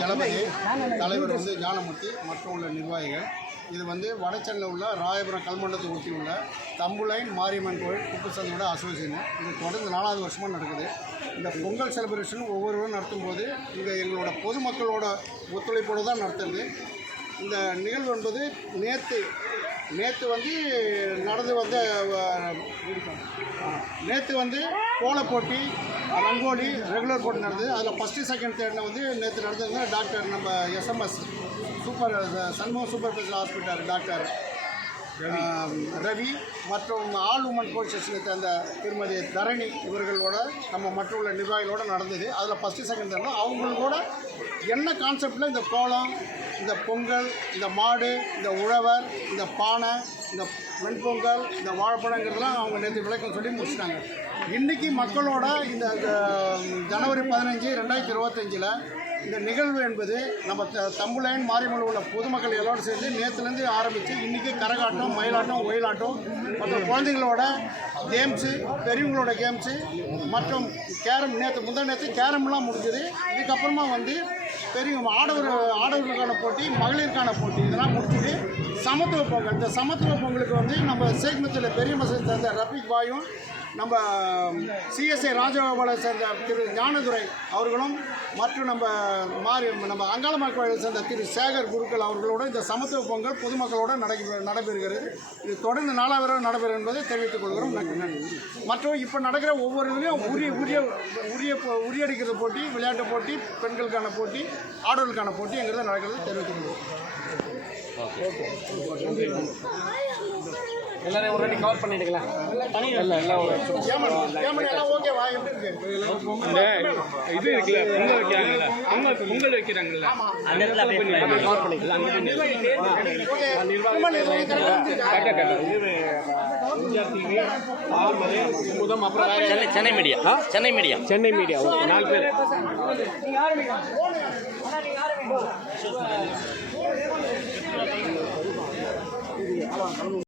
ஜலபதி தலைவர் ஞானமூர்த்தி மற்றும் உள்ள நிர்வாகிகள். இது வடசென்னையில் உள்ள ராயபுரம் கல்மண்டத்தை ஒட்டி உள்ள தம்புலைன் மாரியம்மன் கோயில் குப்புசந்தையோட அசோசியேஷன். இது தொடர்ந்து 4வது வருஷமாக நடக்குது. இந்த பொங்கல் செலிப்ரேஷன் ஒவ்வொருவரும் நடத்தும் போது இங்கே எங்களோட பொதுமக்களோட ஒத்துழைப்போடு தான் நடத்துறது. இந்த நிகழ்வு என்பது நேற்று நடந்து நேற்று கோல போட்டி, ரங்கோலி, ரெகுலர் போட்டி நடந்தது. அதில் ஃபஸ்ட்டு செகண்ட் தேர்டில் நேற்று நடந்தது டாக்டர் நம்ம SMS Shanmugam super special hospital doctor Ravi மற்றும் ஆல் உமன் போலீஸ் ஸ்டேஷனை சேர்ந்த திருமதி தரணி இவர்களோட நம்ம மற்ற உள்ள நிர்வாகிகளோடு நடந்தது. அதில் ஃபஸ்ட்டு செகண்ட் தேர்டில் அவங்களோட என்ன கான்செப்டில் இந்த கோலம், இந்த பொங்கல், இந்த மாடு, இந்த உழவர், இந்த பானை, இந்த வெண்பொங்கல், இந்த வாழைப்பழங்கிறதுலாம் அவங்க நேற்று விளக்கம் சொல்லி முடிச்சிட்டாங்க. இன்றைக்கி மக்களோட இந்த ஜனவரி 15, 2025 இந்த நிகழ்வு என்பது நம்ம தம்புலைன் மாரியம்மன் உள்ள பொதுமக்கள் எல்லோரும் சேர்ந்து நேற்றுலேருந்து ஆரம்பித்து இன்றைக்கி கரகாட்டம், மயிலாட்டம், ஒயிலாட்டம் மற்றும் குழந்தைங்களோட கேம்ஸு, பெரியவங்களோட கேம்ஸு மற்றும் கேரம், நேற்று கேரம்லாம் முடிஞ்சது. இதுக்கப்புறமா பெரிய ஆடவர்களுக்கான போட்டி, மகளிருக்கான போட்டி இதெல்லாம் முடிச்சுட்டு சமத்துவ பொங்கல். இந்த சமத்துவ பொங்கலுக்கு நம்ம சேக்மத்தில் பெரிய மசூதி சேர்ந்த ரஃபீக் பாயும், நம்ம சிஎஸ்ஐ ராஜகோபாலை சேர்ந்த திரு ஞானதுரை அவர்களும் மற்றும் நம்ம அங்காளம்மா கோயிலை சேர்ந்த திரு சேகர் குருக்கள் அவர்களோடு இந்த சமத்துவ பொங்கல் பொதுமக்களோடு நடைபெறுகிறது. இது தொடர்ந்து 4வது தடவை நடைபெறும் என்பதை தெரிவித்துக் கொள்கிறோம். மற்றும் இப்போ நடக்கிற ஒவ்வொரு இதுலேயும் உரியடிக்கிற போட்டி, விளையாட்டு போட்டி, பெண்களுக்கான போட்டி, ஆடவர்களுக்கான போட்டிங்கிறத நடக்கிறது தெரிவித்துக் கொள்கிறோம். எல்லாரையும் ஒரு கவர் பண்ணிடுங்களா? இது இருக்குல்ல, பொங்கல் வைக்கிறாங்கல்ல, சென்னை மீடியா 4 பேர்.